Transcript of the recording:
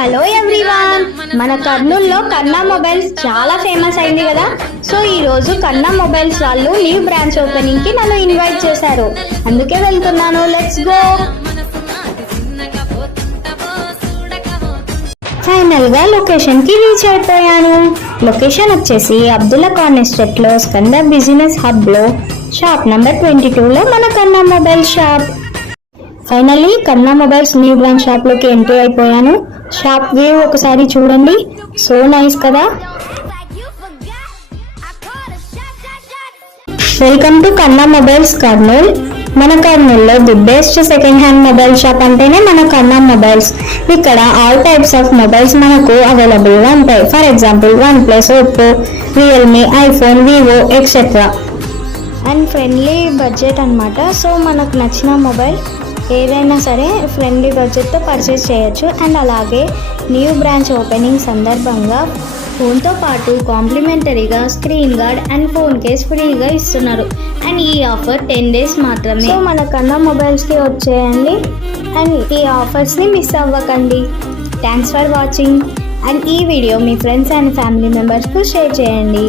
Hello everyone, మన కర్నూలులో కన్నా మొబైల్స్ చాలా ఫేమస్ అయింది కదా. సో ఈ రోజు కన్నా మొబైల్స్ వాళ్ళు న్యూ బ్రాంచ్ ఓపెనింగ్ కి నన్ను ఇన్వైట్ చేశారు. అందుకే వెళ్తున్నాను. Let's go. ఫైనల్ గా లొకేషన్ కి రీచ్ అయిపోయాను. లొకేషన్ వచ్చేసి అబ్దుల్లా కార్న్ ఎస్టేట్ లో స్కందర్ బిజినెస్ హబ్ లో షాప్ నంబర్ 22 లో మన Kanna mobile shop. Finally Kanna mobiles new branch shop లోకి ఎంట్రీ అయిపోయాను. షాప్ వ్యూ ఒకసారి చూడండి, సో నైస్ కదా. Welcome to Kanna mobiles Kurnool. మన కర్నూల్లో the best second hand mobile shop అంటేనే మన కన్నా మొబైల్స్. ఇక్కడ ఆల్ టైప్స్ ఆఫ్ మొబైల్స్ మనకు అవైలబుల్ గా ఉంటాయి. For example OnePlus, Oppo, Realme, iPhone, Vivo etcetera. And friendly budget అన్నమాట. సో మనకు నచ్చిన మొబైల్ ఏదైనా సరే ఫ్రెండ్లీ బడ్జెట్తో పర్చేస్ చేయొచ్చు. అండ్ అలాగే న్యూ బ్రాంచ్ ఓపెనింగ్ సందర్భంగా ఫోన్తో పాటు కాంప్లిమెంటరీగా screen guard and phone case ఫ్రీగా ఇస్తున్నారు. అండ్ ఈ ఆఫర్ 10 days మాత్రమే. సో మన కన్నా మొబైల్స్కి వచ్చేయండి అండ్ ఈ ఆఫర్స్ని మిస్ అవ్వకండి. Thanks for watching. అండ్ ఈ వీడియో మీ ఫ్రెండ్స్ అండ్ ఫ్యామిలీ మెంబర్స్కు షేర్ చేయండి.